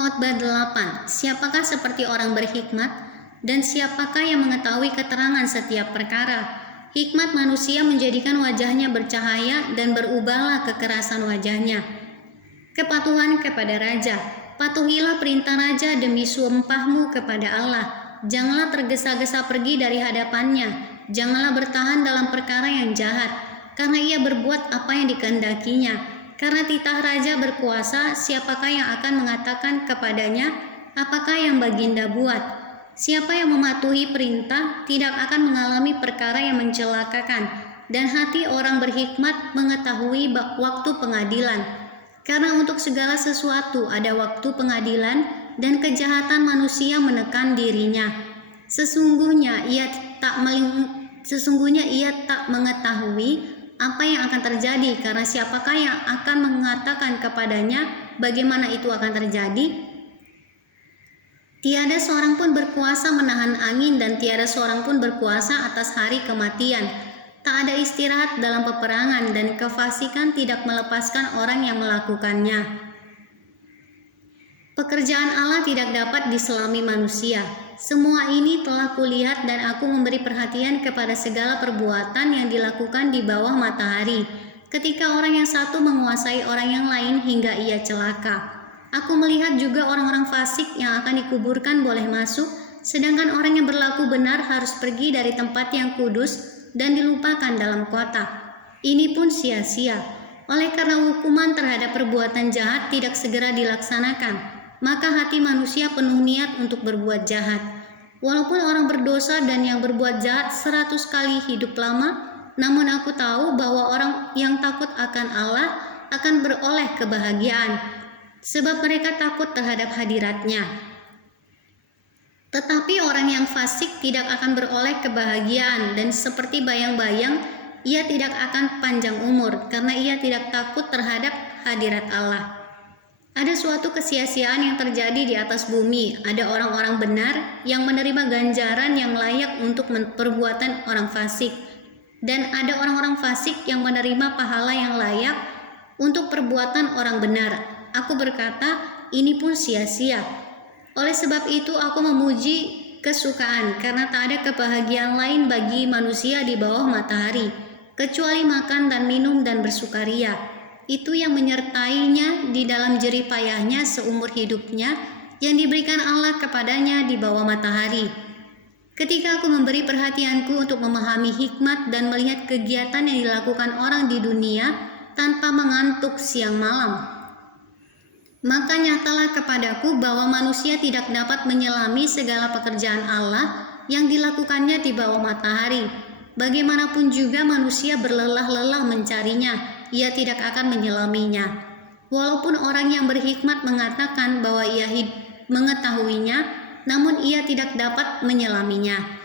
Pengkhotbah 8. Siapakah seperti orang berhikmat, dan siapakah yang mengetahui keterangan setiap perkara? Hikmat manusia menjadikan wajahnya bercahaya dan berubahlah kekerasan wajahnya. Kepatuhan kepada raja. Patuhilah perintah raja demi sumpahmu kepada Allah. Janganlah tergesa-gesa pergi dari hadapannya. Janganlah bertahan dalam perkara yang jahat, karena ia berbuat apa yang dikehendakinya. Karena titah raja berkuasa, siapakah yang akan mengatakan kepadanya, apakah yang baginda buat? Siapa yang mematuhi perintah tidak akan mengalami perkara yang mencelakakan, dan hati orang berhikmat mengetahui waktu pengadilan. Karena untuk segala sesuatu ada waktu pengadilan, dan kejahatan manusia menekan dirinya. Sesungguhnya ia tak mengetahui apa yang akan terjadi, karena siapakah yang akan mengatakan kepadanya bagaimana itu akan terjadi? Tiada seorang pun berkuasa menahan angin, dan tiada seorang pun berkuasa atas hari kematian. Tak ada istirahat dalam peperangan, dan kefasikan tidak melepaskan orang yang melakukannya. Pekerjaan Allah tidak dapat diselami manusia. Semua ini telah kulihat, dan aku memberi perhatian kepada segala perbuatan yang dilakukan di bawah matahari, ketika orang yang satu menguasai orang yang lain hingga ia celaka. Aku melihat juga orang-orang fasik yang akan dikuburkan boleh masuk, sedangkan orang yang berlaku benar harus pergi dari tempat yang kudus dan dilupakan dalam kota. Ini pun sia-sia, oleh karena hukuman terhadap perbuatan jahat tidak segera dilaksanakan. Maka hati manusia penuh niat untuk berbuat jahat. Walaupun orang berdosa dan yang berbuat jahat 100 kali hidup lama, namun aku tahu bahwa orang yang takut akan Allah akan beroleh kebahagiaan, sebab mereka takut terhadap hadirat-Nya. Tetapi orang yang fasik tidak akan beroleh kebahagiaan, dan seperti bayang-bayang, ia tidak akan panjang umur, karena ia tidak takut terhadap hadirat Allah. Ada suatu kesia-siaan yang terjadi di atas bumi. Ada orang-orang benar yang menerima ganjaran yang layak untuk perbuatan orang fasik, dan ada orang-orang fasik yang menerima pahala yang layak untuk perbuatan orang benar. Aku berkata, ini pun sia-sia. Oleh sebab itu aku memuji kesukaan, karena tak ada kebahagiaan lain bagi manusia di bawah matahari, kecuali makan dan minum dan bersukaria. Itu yang menyertainya di dalam jerih payahnya seumur hidupnya, yang diberikan Allah kepadanya di bawah matahari. Ketika aku memberi perhatianku untuk memahami hikmat dan melihat kegiatan yang dilakukan orang di dunia tanpa mengantuk siang malam, maka nyatalah kepadaku bahwa manusia tidak dapat menyelami segala pekerjaan Allah yang dilakukannya di bawah matahari. Bagaimanapun juga manusia berlelah-lelah mencarinya, ia tidak akan menyelaminya. Walaupun orang yang berhikmat mengatakan bahwa ia mengetahuinya, namun ia tidak dapat menyelaminya.